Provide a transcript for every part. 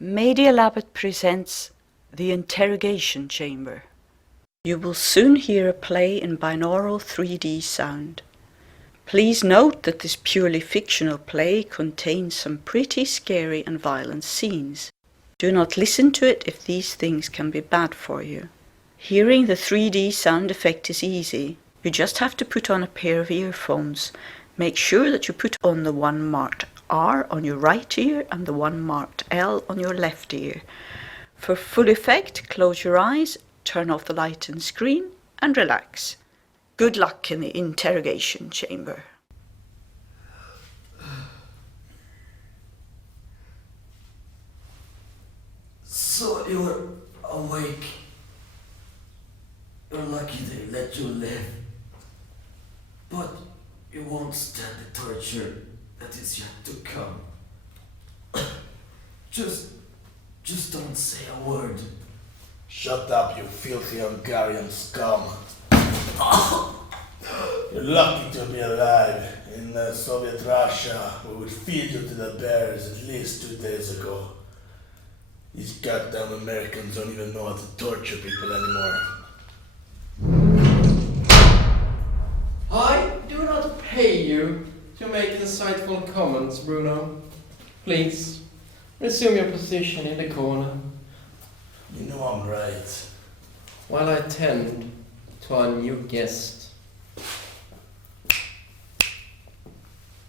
Media Lab presents The Interrogation Chamber. You will soon hear a play in binaural 3D sound. Please note that this purely fictional play contains some pretty scary and violent scenes. Do not listen to it if these things can be bad for you. Hearing the 3D sound effect is easy. You just have to put on a pair of earphones. Make sure that you put on the one marked R on your right ear and the one marked L on your left ear. For full effect, close your eyes, turn off the light and screen, and relax. Good luck in the interrogation chamber. So you're awake. You're lucky they let you live. But you won't stand the torture that is yet to come. Just don't say a word. Shut up, you filthy Hungarian scum. You're lucky to be alive. In Soviet Russia, we would feed you to the bears at least 2 days ago. These goddamn Americans don't even know how to torture people anymore. I do not pay you to make insightful comments, Bruno. Please, resume your position in the corner. You know I'm right. While I tend to our new guest.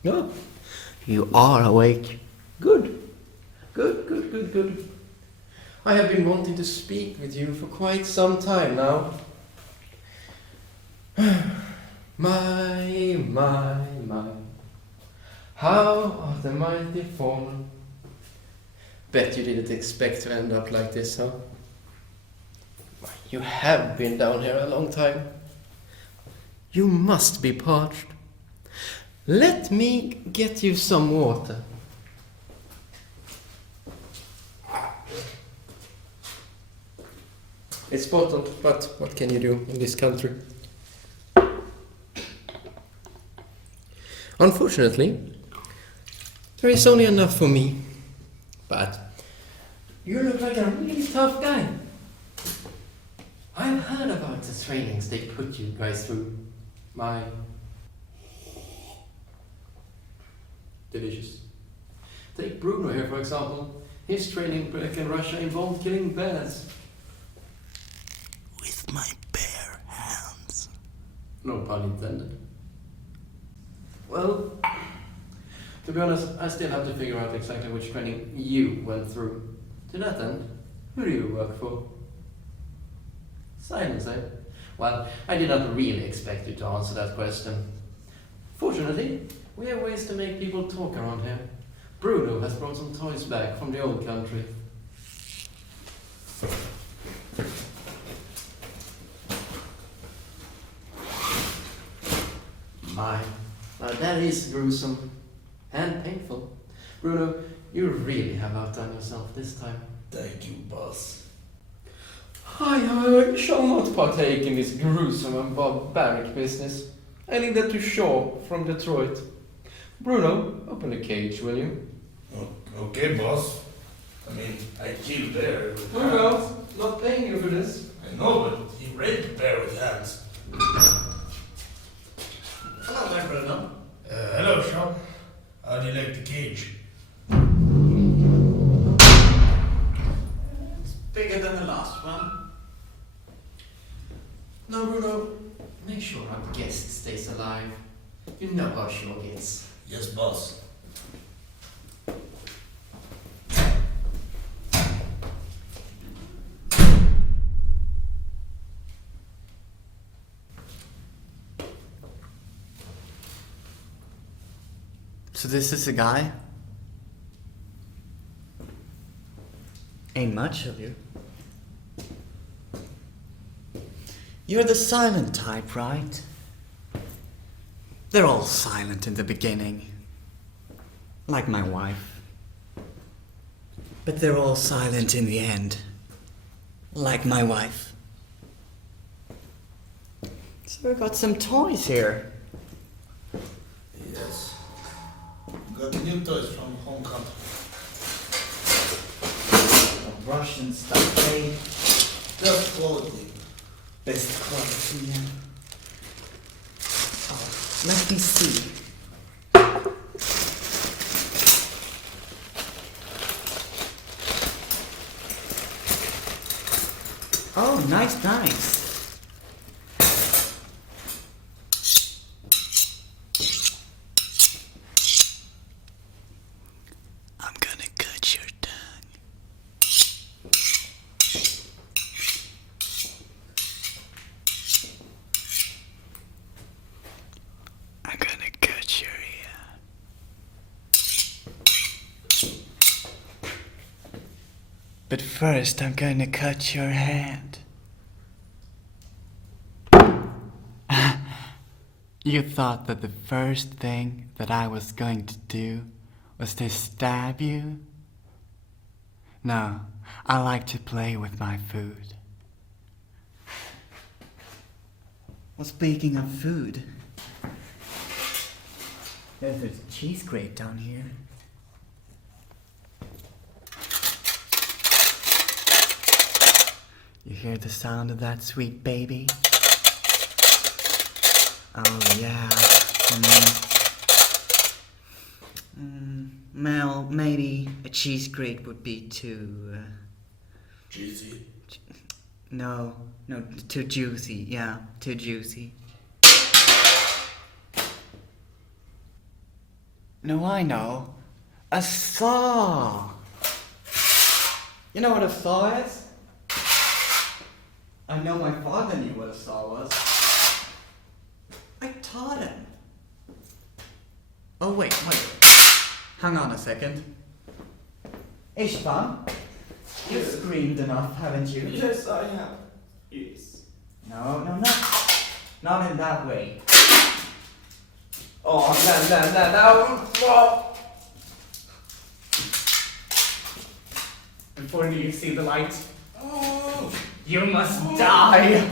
Oh, you are awake. Good. Good. I have been wanting to speak with you for quite some time now. My. How are the mighty fallen? Bet you didn't expect to end up like this, huh? You have been down here a long time. You must be parched. Let me get you some water. It's bottled, but what can you do in this country? Unfortunately, there is only enough for me. But you look like a really tough guy. I've heard about the trainings they put you guys through. My delicious. Take Bruno here, for example. His training back in Russia involved killing bears. With my bare hands. No pun intended. Well, to be honest, I still have to figure out exactly which training you went through. To that end, who do you work for? Silence, eh? Well, I did not really expect you to answer that question. Fortunately, we have ways to make people talk around here. Bruno has brought some toys back from the old country. My, now that is gruesome and painful. Bruno, you really have outdone yourself this time. Thank you, boss. I shall not partake in this gruesome and barbaric business. I leave that to Shaw from Detroit. Bruno, open the cage, will you? Okay, boss. I mean, I killed bear with hands. Well, not paying you for this. I know, but he raped bear with hands. Hello there, Bruno. Hello, Shaw. How do you like the cage? It's bigger than the last one. Now, Bruno, make sure our guest stays alive. You know how Shaw gets. Yes, boss. So this is a guy? Ain't much of you. You're the silent type, right? They're all silent in the beginning. Like my wife. But they're all silent in the end. Like my wife. So we got some toys here. Yes. Got new toys from home country. Russian stuff, eh? Just quality. Best quality, yeah. Oh, let me see. Oh, nice, nice. I'm gonna cut your tongue. I'm gonna cut your ear. But first, I'm gonna cut your hand. You thought that the first thing that I was going to do was to stab you? No, I like to play with my food. Well, speaking of food, there's a cheese grate down here. You hear the sound of that, sweet baby? Oh, yeah. Well, maybe a cheese grate would be too... Cheesy. No, too juicy. Yeah, too juicy. No, I know. A saw! You know what a saw is? I know my father knew what a saw was. I taught him. Oh, wait. Hang on a second. Ishvan, you've screamed enough, haven't you? Yes, I have. Yes. No. Not in that way. Oh, no. Before you see the light, you must die.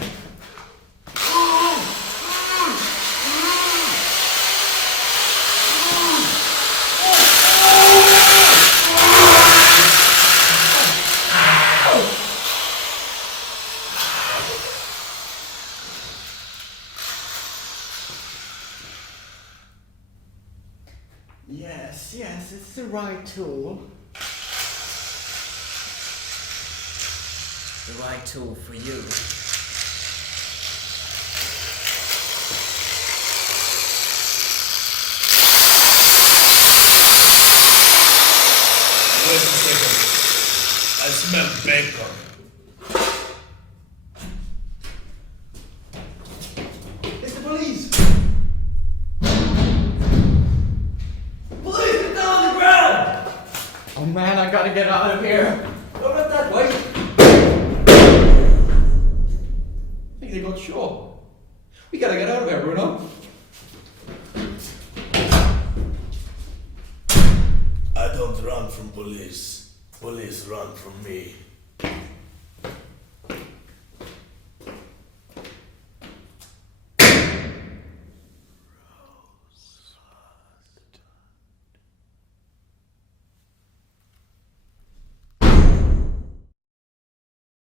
Yes, it's the right tool. The right tool for you. Wait a second. I smell bacon. It's the police! Police, get down on the ground! Oh man, I gotta get out of here. Go not that way. I think they got shot. We gotta get out of here, Bruno. I don't run from police. Police run from me.